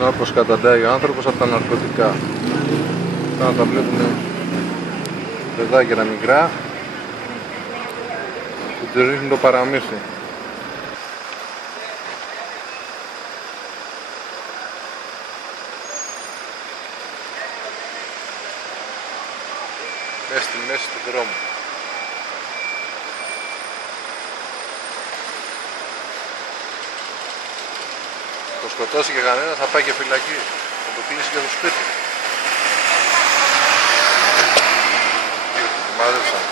Να πως καταντάει ο άνθρωπος από τα ναρκωτικά. Να τα βλέπουμε παιδάκια τα μικρά που τους ρίχνουν το παραμύθι. Μέσα στη μέση του δρόμου. Το σκοτώσει και κανένα θα πάει και φυλακή. Θα το κλείσει και το σπίτι. Μάζεψαν.